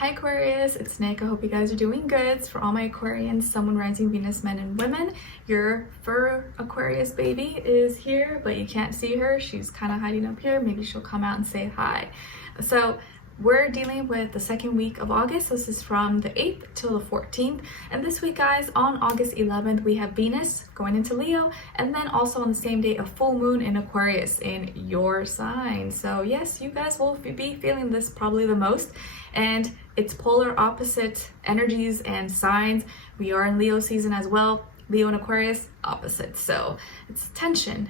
Hi Aquarius, it's Nick. I hope you guys are doing good. It's for all my Aquarians, Sun, Moon, Rising, Venus, men and women. Your fur Aquarius baby is here, but you can't see her. She's kind of hiding up here. Maybe she'll come out and say hi. So we're dealing with the second week of August. This is from the 8th till the 14th. And this week, guys, on August 11th, we have Venus going into Leo. And then also on the same day, a full moon in Aquarius in your sign. So yes, you guys will be feeling this probably the most. And it's polar opposite energies and signs. We are in Leo season as well. Leo and Aquarius, opposite. So it's tension.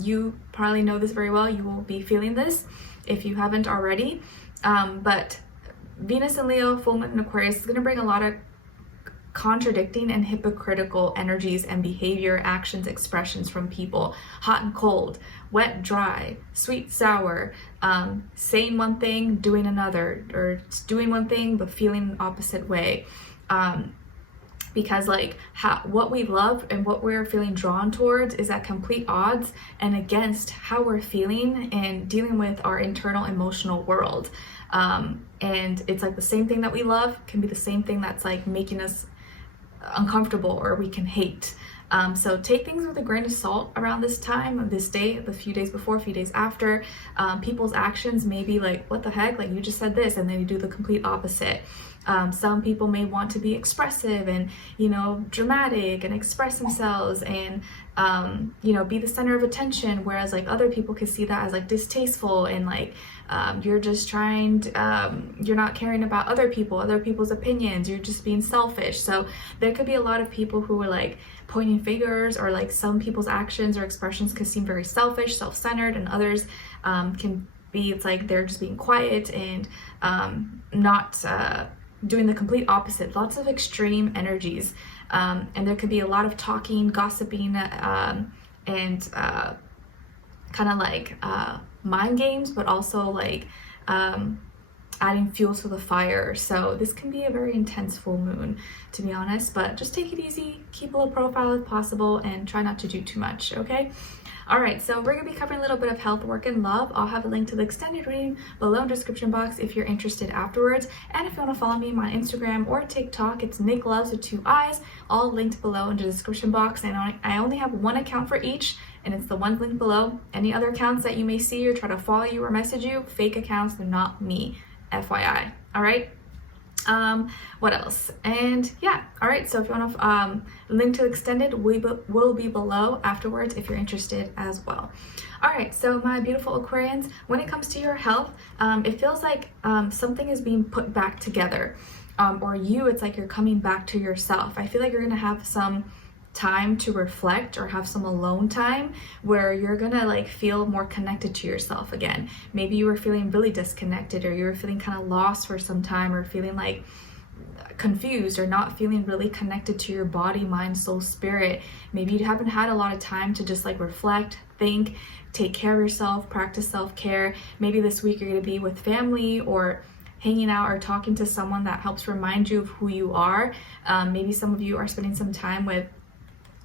You probably know this very well. You will be feeling this if you haven't already. But Venus and Leo, full moon in Aquarius is going to bring a lot of contradicting and hypocritical energies and behavior, actions, expressions from people. Hot and cold, wet, dry, sweet, sour, saying one thing, doing another, or doing one thing but feeling an opposite way. Because what we love and what we're feeling drawn towards is at complete odds and against how we're feeling and dealing with our internal emotional world. And it's like the same thing that we love can be the same thing that's like making us uncomfortable or we can hate. So take things with a grain of salt around this time, this day, the few days before, a few days after. People's actions may be like, what the heck, like you just said this, and then you do the complete opposite. Some people may want to be expressive and, dramatic and express themselves and, be the center of attention. Whereas like other people could see that as like distasteful and like, you're just trying to, you're not caring about other people's opinions. You're just being selfish. So there could be a lot of people who are like pointing fingers, or like some people's actions or expressions can seem very selfish, self-centered, and others can be, it's like they're just being quiet and not doing the complete opposite. Lots of extreme energies, and there could be a lot of talking, gossiping, and kind of like mind games, but also like adding fuel to the fire. So this can be a very intense full moon, to be honest, but just take it easy, keep a low profile if possible, and try not to do too much, okay? All right, so we're gonna be covering a little bit of health, work, and love. I'll have a link to the extended reading below in the description box if you're interested afterwards. And if you wanna follow me on Instagram or TikTok, it's Nicloves with 2 eyes, all linked below in the description box. And I only have one account for each, and it's the one linked below. Any other accounts that you may see or try to follow you or message you, fake accounts, they're not me, FYI, all right? What else? And yeah, all right, so if you want to link to extended will be below afterwards if you're interested as well. All right, so my beautiful Aquarians, when it comes to your health, it feels like something is being put back together, or it's like you're coming back to yourself. I feel like you're gonna have some time to reflect or have some alone time where you're gonna like feel more connected to yourself again. Maybe you were feeling really disconnected, or you were feeling kind of lost for some time, or feeling like confused, or not feeling really connected to your body, mind, soul, spirit. Maybe you haven't had a lot of time to just like reflect, think, take care of yourself, practice self-care. Maybe this week you're gonna be with family or hanging out or talking to someone that helps remind you of who you are. Maybe some of you are spending some time with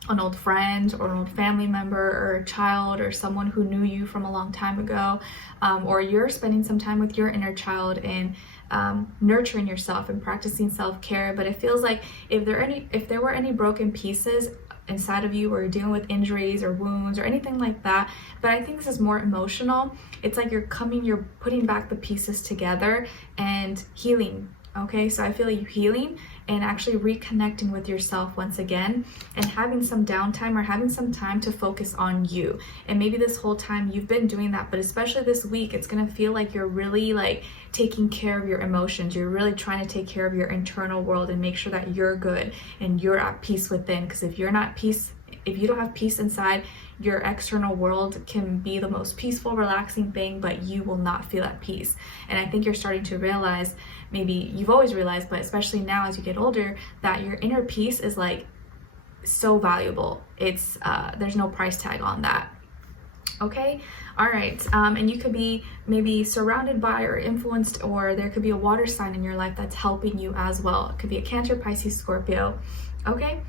an old friend or an old family member or a child or someone who knew you from a long time ago, or you're spending some time with your inner child and nurturing yourself and practicing self-care. But it feels like if there were any broken pieces inside of you, or you're dealing with injuries or wounds or anything like that, but I think this is more emotional. It's like you're putting back the pieces together and healing. Okay, so I feel like you healing and actually reconnecting with yourself once again, and having some downtime or having some time to focus on you. And maybe this whole time you've been doing that, but especially this week, it's gonna feel like you're really like taking care of your emotions. You're really trying to take care of your internal world and make sure that you're good and you're at peace within. Because if you don't have peace inside, your external world can be the most peaceful, relaxing thing, but you will not feel at peace. And I think you're starting to realize, maybe you've always realized, but especially now as you get older, that your inner peace is like so valuable. It's there's no price tag on that. Okay, all right, and you could be maybe surrounded by or influenced, or there could be a water sign in your life that's helping you as well. It could be a Cancer, Pisces, Scorpio. Okay.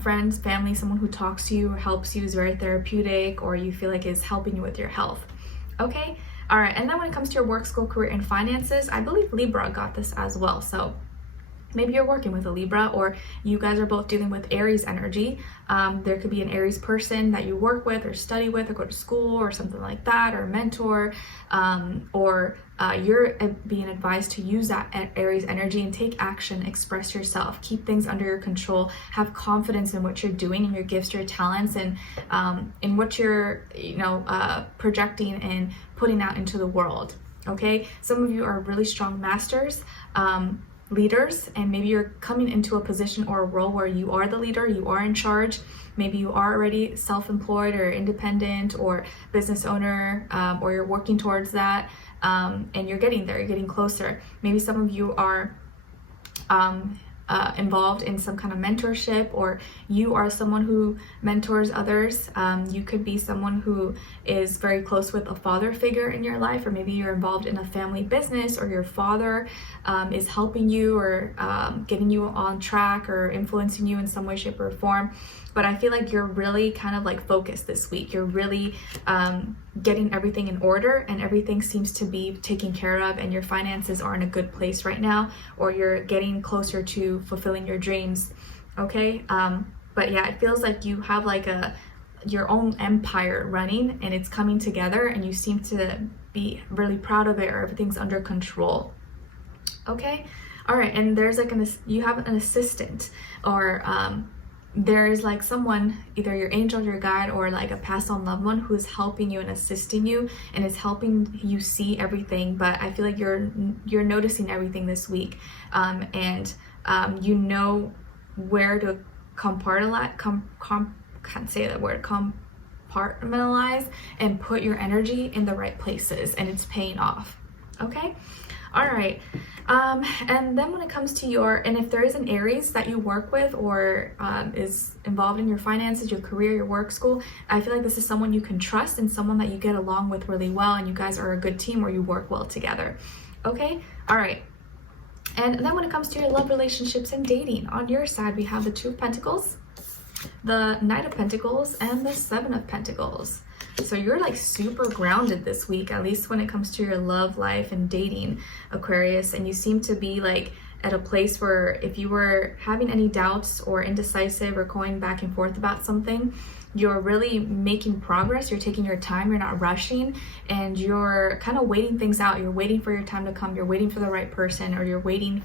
Friends, family, someone who talks to you or helps you, is very therapeutic, or you feel like is helping you with your health. Okay, All right, and then when it comes to your work, school, career, and finances, I believe Libra got this as well. So maybe you're working with a Libra, or you guys are both dealing with Aries energy. There could be an Aries person that you work with or study with or go to school or something like that, or a mentor, or you're being advised to use that Aries energy and take action, express yourself, keep things under your control, have confidence in what you're doing and your gifts, your talents, and in what you're, projecting and putting out into the world. Okay, some of you are really strong masters, leaders, and maybe you're coming into a position or a role where you are the leader, you are in charge. Maybe you are already self-employed or independent or business owner, or you're working towards that, and you're getting there, you're getting closer. Maybe some of you are involved in some kind of mentorship, or you are someone who mentors others. You could be someone who is very close with a father figure in your life, or maybe you're involved in a family business, or your father is helping you or getting you on track or influencing you in some way, shape, or form. But I feel like you're really kind of like focused this week. You're really getting everything in order, and everything seems to be taken care of, and your finances are in a good place right now, or you're getting closer to fulfilling your dreams. Okay, but yeah, it feels like you have like your own empire running, and it's coming together, and you seem to be really proud of it, or everything's under control. Okay, all right, and there's like you have an assistant, or there's like someone, either your angel, your guide, or like a passed on loved one, who is helping you and assisting you and is helping you see everything. But I feel like you're noticing everything this week, and you know where to compartmentalize and put your energy in the right places, and it's paying off. Okay, all right. And then when it comes to and if there is an Aries that you work with, or is involved in your finances, your career, your work, school, I feel like this is someone you can trust and someone that you get along with really well, and you guys are a good team, or you work well together. Okay, all right. And then when it comes to your love, relationships, and dating, on your side, we have the Two of Pentacles, the Knight of Pentacles, and the Seven of Pentacles. So you're like super grounded this week, at least when it comes to your love life and dating, Aquarius. And you seem to be like at a place where if you were having any doubts or indecisive or going back and forth about something, you're really making progress. You're taking your time, you're not rushing, and you're kind of waiting things out. You're waiting for your time to come, you're waiting for the right person, or you're waiting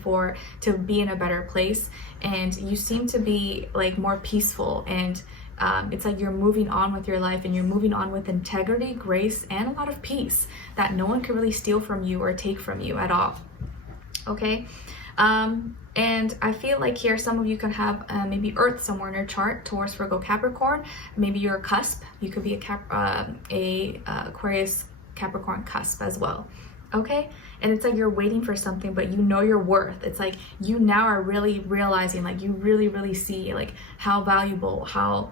to be in a better place. And you seem to be like more peaceful, and it's like you're moving on with your life, and you're moving on with integrity, grace, and a lot of peace that no one can really steal from you or take from you at all. Okay, and I feel like here some of you can have maybe Earth somewhere in your chart, Taurus, Virgo, Capricorn. Maybe you're a cusp. You could be a Aquarius, Capricorn cusp as well. Okay, and it's like you're waiting for something, but you know your worth. It's like you now are really realizing, like you really see like how valuable, how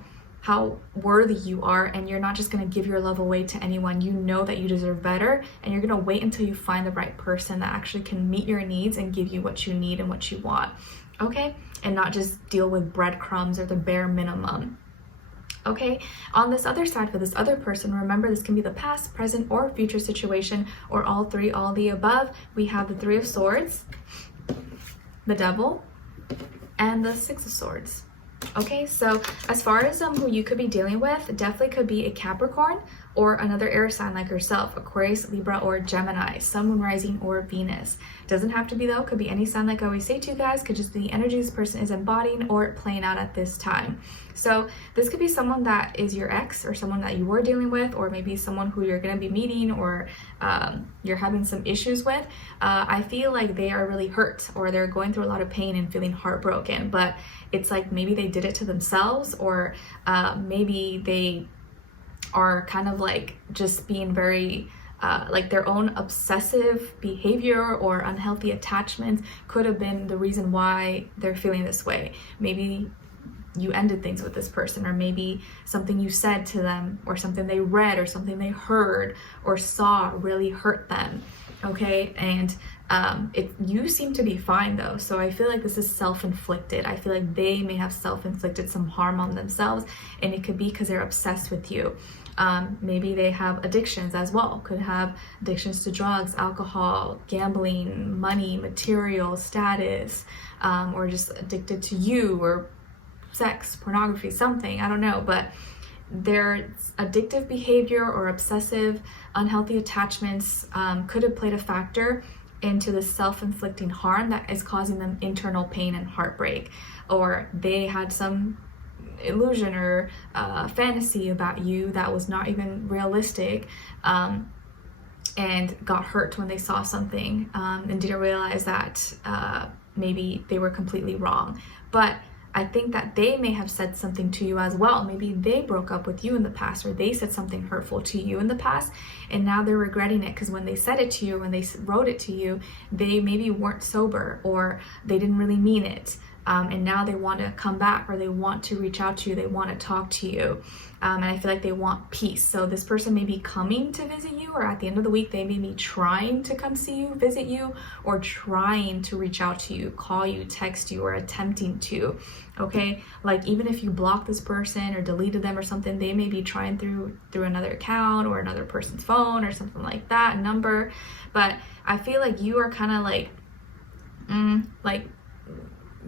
worthy you are, and you're not just going to give your love away to anyone. You know that you deserve better, and you're going to wait until you find the right person that actually can meet your needs and give you what you need and what you want. Okay, and not just deal with breadcrumbs or the bare minimum. Okay, on this other side, for this other person, remember this can be the past, present, or future situation, or all three, all the above. We have the Three of Swords, the Devil, and the Six of Swords. Okay, so as far as who you could be dealing with, definitely could be a Capricorn or another air sign like yourself, Aquarius, Libra, or Gemini, Sun, Moon, Rising, or Venus. Doesn't have to be though, could be any sign like I always say to you guys, could just be the energy this person is embodying or playing out at this time. So this could be someone that is your ex, or someone that you were dealing with, or maybe someone who you're going to be meeting, or you're having some issues with. I feel like they are really hurt, or they're going through a lot of pain and feeling heartbroken, but it's like maybe they did it to themselves, or maybe they are kind of like just being very like their own obsessive behavior or unhealthy attachments could have been the reason why they're feeling this way. Maybe you ended things with this person, or maybe something you said to them, or something they read, or something they heard or saw really hurt them. Okay, and you seem to be fine though, so I feel like this is self-inflicted. I feel like they may have self-inflicted some harm on themselves, and it could be because they're obsessed with you. Maybe they have addictions as well, could have addictions to drugs, alcohol, gambling, money, material, status, or just addicted to you, or sex, pornography, something, I don't know. But their addictive behavior or obsessive, unhealthy attachments could have played a factor into the self-inflicting harm that is causing them internal pain and heartbreak. Or they had some illusion or fantasy about you that was not even realistic, and got hurt when they saw something, and didn't realize that maybe they were completely wrong. But I think that they may have said something to you as well. Maybe they broke up with you in the past, or they said something hurtful to you in the past, and now they're regretting it because when they said it to you, when they wrote it to you, they maybe weren't sober, or they didn't really mean it. And now they want to come back, or they want to reach out to you, they want to talk to you, and I feel like they want peace. So this person may be coming to visit you, or at the end of the week they may be trying to come see you, visit you, or trying to reach out to you, call you, text you, or attempting to. Okay, like even if you block this person or deleted them or something, they may be trying through another account or another person's phone or something like that, number. But I feel like you are kind of like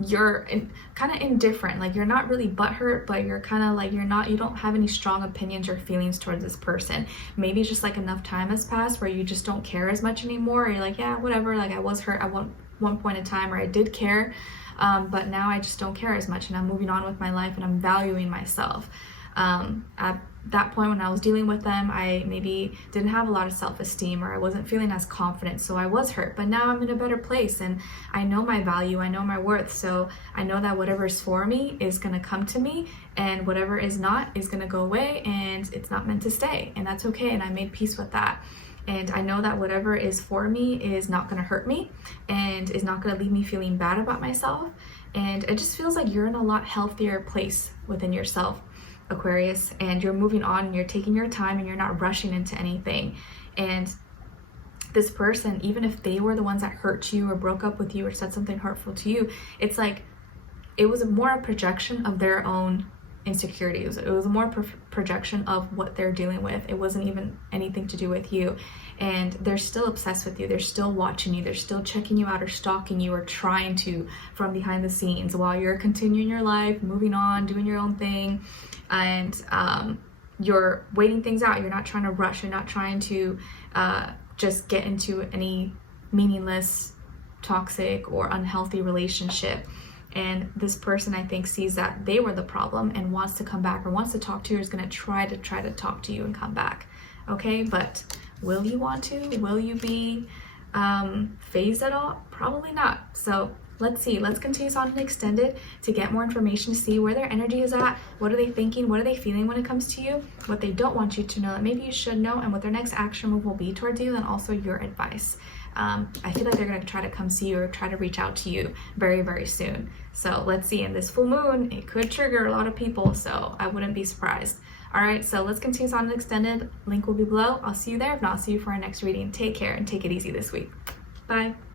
you're kind of indifferent. Like you're not really butthurt, but you're kind of like, you don't have any strong opinions or feelings towards this person. Maybe it's just like enough time has passed where you just don't care as much anymore. You're like, yeah, whatever, like I was hurt at one point in time, or I did care, but now I just don't care as much, and I'm moving on with my life, and I'm valuing myself. At that point when I was dealing with them, I maybe didn't have a lot of self-esteem, or I wasn't feeling as confident, so I was hurt. But now I'm in a better place, and I know my value, I know my worth, so I know that whatever is for me is going to come to me, and whatever is not is going to go away, and it's not meant to stay, and that's okay. And I made peace with that. And I know that whatever is for me is not going to hurt me, and is not going to leave me feeling bad about myself. And it just feels like you're in a lot healthier place within yourself, Aquarius, and you're moving on, and you're taking your time, and you're not rushing into anything. And this person, even if they were the ones that hurt you or broke up with you or said something hurtful to you, it's like it was more a projection of their own insecurities. It was more projection of what they're dealing with. It wasn't even anything to do with you. And they're still obsessed with you, they're still watching you, they're still checking you out or stalking you, or trying to from behind the scenes while you're continuing your life, moving on, doing your own thing. And you're waiting things out. You're not trying to rush. You're not trying to just get into any meaningless, toxic, or unhealthy relationship. And this person, I think, sees that they were the problem and wants to come back, or wants to talk to you, or is going to try to talk to you and come back. Okay, but will you want to? Will you be phased at all? Probably not. So let's see. Let's continue on and extend it to get more information, to see where their energy is at, what are they thinking, what are they feeling when it comes to you, what they don't want you to know that maybe you should know, and what their next action move will be towards you, and also your advice. I feel like they're going to try to come see you or try to reach out to you very, very soon. So let's see. In this full moon, it could trigger a lot of people, so I wouldn't be surprised. All right, so let's continue on and extended. Link will be below. I'll see you there. If not, I'll see you for our next reading. Take care and take it easy this week. Bye.